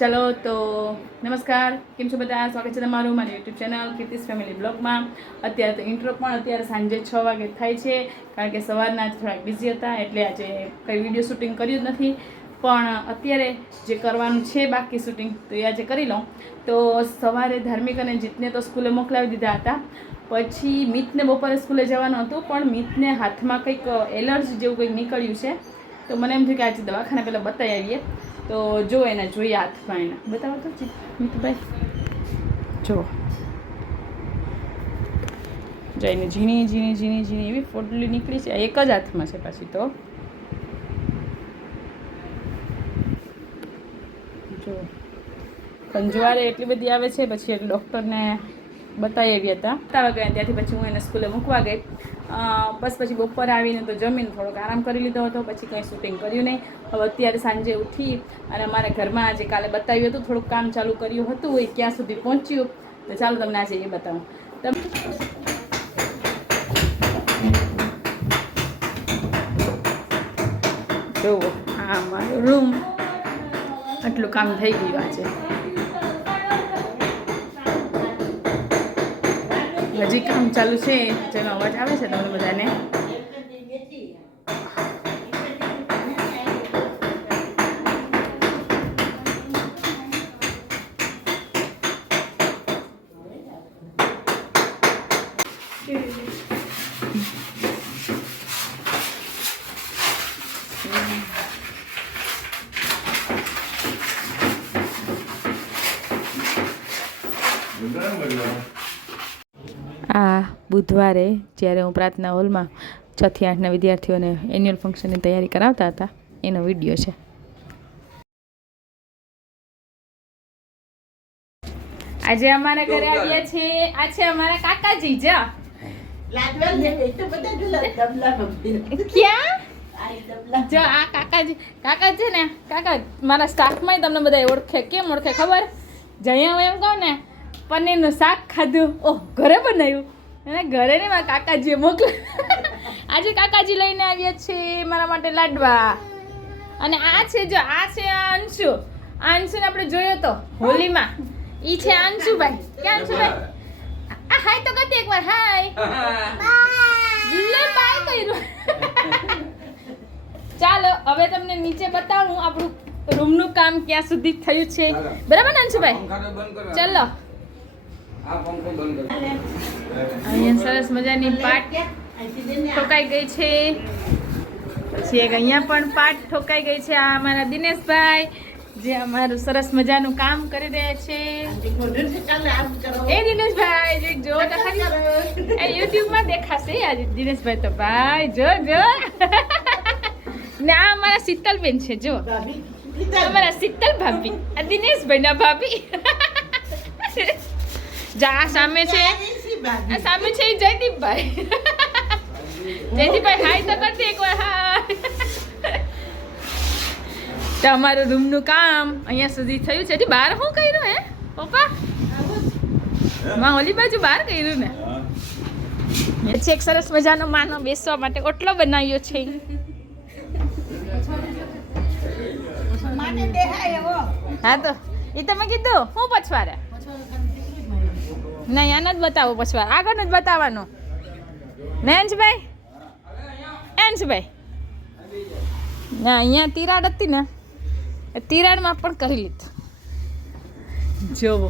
ચાલો તો નમસ્કાર, કેમ છો બધા? સ્વાગત છે તમારું મારી યુટ્યુબ ચેનલ કીર્તિસ ફેમિલી બ્લોગમાં. અત્યારે તો ઇન્ટ્રો પણ અત્યારે સાંજે 6 વાગે થાય છે, કારણ કે સવારના થોડાક બિઝી હતા એટલે આજે કંઈ વિડીયો શૂટિંગ કર્યું જ નથી. પણ અત્યારે જે કરવાનું છે બાકી શૂટિંગ તો એ આજે કરી લઉં. તો સવારે ધાર્મિક અને જીતને તો સ્કૂલે મોકલાવી દીધા હતા. પછી મિતને બપોરે સ્કૂલે જવાનું હતું, પણ મિતને હાથમાં કંઈક એલર્જી જેવું કંઈક નીકળ્યું છે. તો મને એમ થયું કે આજે દવાખાને પહેલાં બતાવી આવીએ. તો જો એને જોઈએ હાથમાં એના બતાવો તો મિતુભાઈ, જો જઈને ઝીણી એવી ફોડલી નીકળી છે. એક જ હાથમાં છે પાછી. તો જો ખંજવાળે એટલી બધી આવે છે. પછી એક ડૉક્ટરને બતાવી આવ્યા હતા, બતાવવા ગયા. ત્યાંથી પછી હું એને સ્કૂલે મૂકવા ગઈ. બસ પછી બપોરે આવીને તો જમીને થોડોક આરામ કરી લીધો હતો. પછી કંઈ શૂટિંગ કર્યું નહીં. હવે અત્યારે સાંજે ઉઠી અને અમારે ઘરમાં આજે કાલે બતાવ્યું હતું, થોડુંક કામ ચાલુ કર્યું હતું, એ ક્યાં સુધી પહોંચ્યું. તો ચાલો તમને આજે એ બતાવું. જુઓ, આ મારો રૂમ. આટલું કામ થઈ ગયું આજે. હજી કામ ચાલુ છે, જેનો અવાજ આવે છે તમને બધાને. આ બુધવારે જ્યારે હું પ્રાર્થના હોલમાં 6 થી 8ના વિદ્યાર્થીઓને એન્યુઅલ ફંક્શનની તૈયારી કરાવતા હતા એનો વિડીયો છે. આજે અમારા ઘરે આવ્યા છે. આ છે અમારા કાકાજી. જા ક્યાં જો આ કાકાજી. કાકા છે ને, કાકા મારા સ્ટાફમાં તમને બધા ઓળખે. કેમ ઓળખે ખબર? જયા હું એમ કહું ને પનીરનું શાક ખાધું, ઓહ ઘરે બનાવ્યું, અને ઘરે ને મારા કાકાજીએ મોકલ્યું. આજે કાકાજી લઈને આવ્યા છે મારા માટે લાડવા. અને આ છે, જો આ છે અંશુ. આ અંશુને આપણે જોયો તો હોલીમાં. ઈ છે અંશુભાઈ. ક્યાં અંશુભાઈ? આ હાય તો કરતી એકવાર. હાય લે બાય કર્યું. ચાલો હવે તમને નીચે બતાવું આપણું રૂમનું કામ ક્યાં સુધી થયું છે. બરાબર ને અંશુભાઈ? ચાલો અહીંયા સરસ મજાની પાટ ઠોકાઈ ગઈ છે. પછી એક અહીંયા પણ પાટ ઠોકાઈ ગઈ છે. આ અમારા દિનેશભાઈ જે અમારું સરસ મજાનું કામ કરી રહ્યા છે. એ દિનેશભાઈ જે જો તો ખરી, એ યુટ્યુબમાં દેખાશે આજે દિનેશભાઈ તો. ભાઈ જો જો ને આ અમારા શીતલબેન છે. જો અમારા શીતલ ભાભી, આ દિનેશભાઈ ના ભાભી. જા સામે છે, આ સામે છે જયદીપભાઈ. જયદીપભાઈ હાય તો કરતી એકવાર. હાય. તો અમારું રૂમનું કામ અહીંયા સુધી થયું છે. બહાર શું કર્યું હે પપ્પા? માં ઓલી બાજુ બહાર કર્યું ને. પછી એક સરસ મજાનો માનો બેસવા માટે ઓટલો બનાવ્યો છે. હા તો એ તમે કીધું હું પછવારે નહીં, આને જ બતાવો પછવાર. આગળ જ બતાવવાનો ને અંશભાઈ. અંશભાઈ ના અહીંયા તિરાડ હતી ને, તિરાડમાં પણ કરી લીધું. જોવો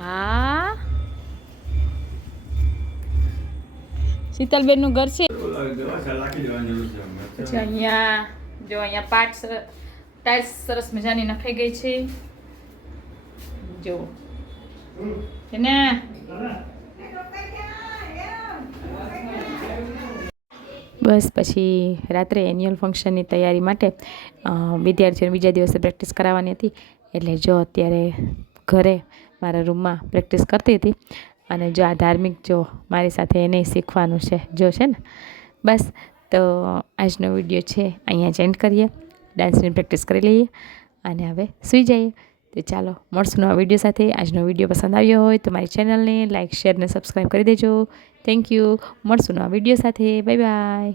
હા શીતલબેનનું ઘર છે. પછી અહીંયા જો અહીંયા પાટ ટાઇલ્સ સરસ મજાની નખાઈ ગઈ છે. જો ને બસ પછી રાત્રે એન્યુઅલ ફંક્શનની તૈયારી માટે વિદ્યાર્થીઓને બીજા દિવસે પ્રેક્ટિસ કરાવવાની હતી. એટલે જો અત્યારે ઘરે મારા રૂમમાં પ્રેક્ટિસ કરતી હતી. અને જો આ ધાર્મિક જો મારી સાથે એને શીખવાનું છે. જો છે ને બસ. તો આજનો વિડીયો છે અહીંયા જ એન્ડ કરીએ. ડાન્સની પ્રેક્ટિસ કરી લઈએ અને હવે સૂઈ જઈએ. તો ચાલો મળશું નવા વિડીયો સાથે. આજનો વિડીયો પસંદ આવ્યો હોય તો મારી ચેનલને લાઇક, શેર અને સબસ્ક્રાઈબ કરી દેજો. Thank you. મળશું નવા વિડીયો સાથે. Bye bye.